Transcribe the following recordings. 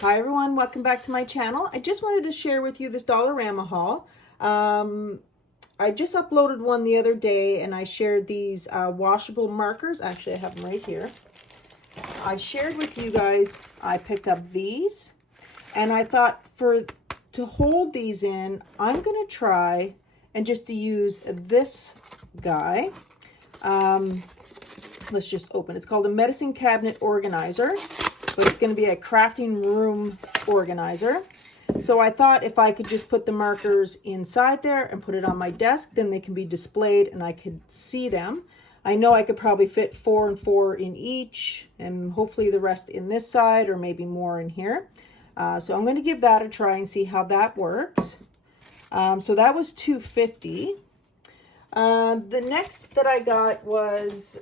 Hi everyone, welcome back to my channel. I just wanted to share with you this Dollarama haul. I just uploaded one the other day and I shared these washable markers. Actually, I have them right here. I shared with you guys, I picked up these and I thought to hold these in, I'm going to try and just to use this guy. Let's just open. It's called a medicine cabinet organizer, but it's going to be a crafting room organizer. So I thought if I could just put the markers inside there and put it on my desk, then they can be displayed and I could see them. I know I could probably fit 4 and 4 in each, and hopefully the rest in this side, or maybe more in here. So I'm going to give that a try and see how that works. So that was $2.50. The next that I got was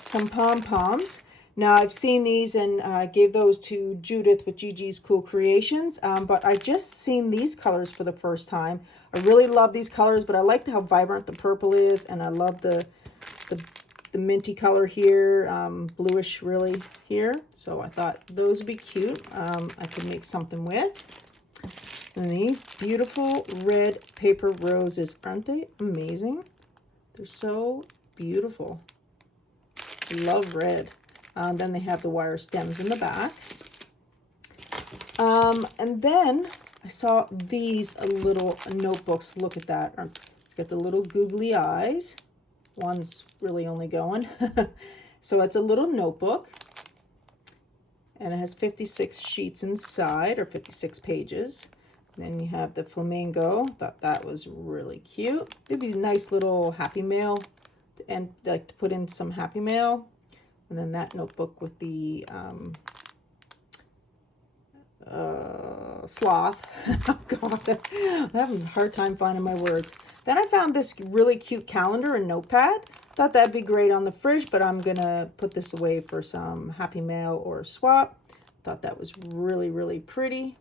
some Pom-Poms. Now I've seen these and gave those to Judith with Gigi's Cool Creations, but I just seen these colors for the first time. I really love these colors, but I like how vibrant the purple is, and I love the minty color here, bluish really here. So I thought those would be cute. I could make something with. And these beautiful red paper roses, aren't they amazing? They're so beautiful. I love red. Then they have the wire stems in the back. And then I saw these little notebooks. Look at that. It's got the little googly eyes. One's really only going. So it's a little notebook. And it has 56 sheets inside, or 56 pages. Then you have the flamingo. Thought that was really cute. It'd be a nice little happy mail, and like to put in some happy mail. And then that notebook with the sloth. Oh God, I'm having a hard time finding my words. Then I found this really cute calendar and notepad. Thought that'd be great on the fridge, but I'm gonna put this away for some happy mail or swap. Thought that was really, really pretty.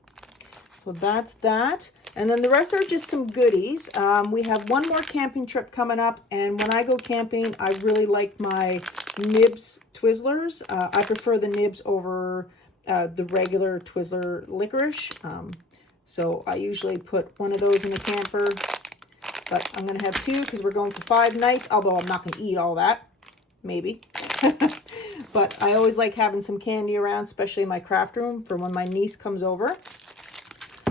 So that's that. And then the rest are just some goodies. We have one more camping trip coming up, and when I go camping, I really like my Nibs Twizzlers. I prefer the Nibs over the regular Twizzler licorice. So I usually put one of those in the camper, but I'm going to have 2 because we're going for 5 nights, although I'm not going to eat all that, maybe. But I always like having some candy around, especially in my craft room for when my niece comes over.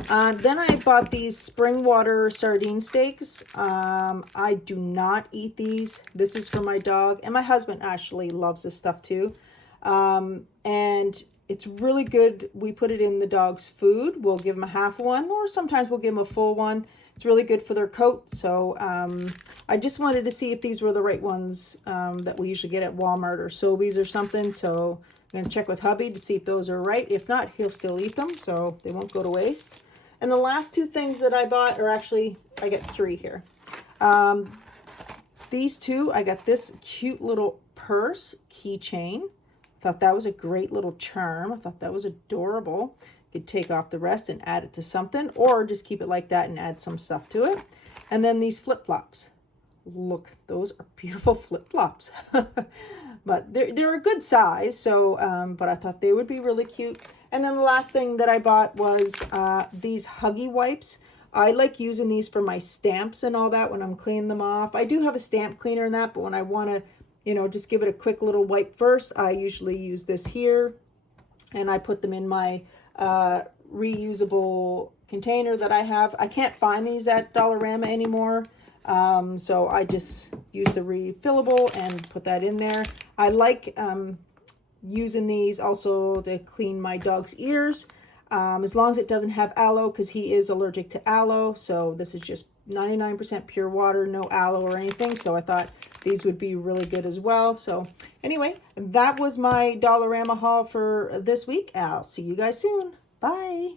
Then I bought these spring water sardine steaks. I do not eat these. This is for my dog, and my husband actually loves this stuff too. And it's really good. We put it in the dog's food. We'll give them a half one, or sometimes we'll give them a full one. It's really good for their coat. So I just wanted to see if these were the right ones that we usually get at Walmart or Sobeys or something. So I'm going to check with hubby to see if those are right. If not, he'll still eat them, so they won't go to waste. And the last 2 things that I bought, or actually I got 3 here. These 2, I got this cute little purse keychain. Thought that was a great little charm. I thought that was adorable. You could take off the rest and add it to something, or just keep it like that and add some stuff to it. And then these flip-flops. Look, those are beautiful flip-flops. But they're a good size, so but I thought they would be really cute. And then the last thing that I bought was these Huggy Wipes. I like using these for my stamps and all that when I'm cleaning them off. I do have a stamp cleaner in that, but when I want to, you know, just give it a quick little wipe first, I usually use this here. And I put them in my reusable container that I have. I can't find these at Dollarama anymore. So I just use the refillable and put that in there. I like using these also to clean my dog's ears, as long as it doesn't have aloe, because he is allergic to aloe. So this is just 99% pure water, no aloe or anything. So I thought these would be really good as well. So anyway, that was my Dollarama haul for this week. I'll see you guys soon. Bye.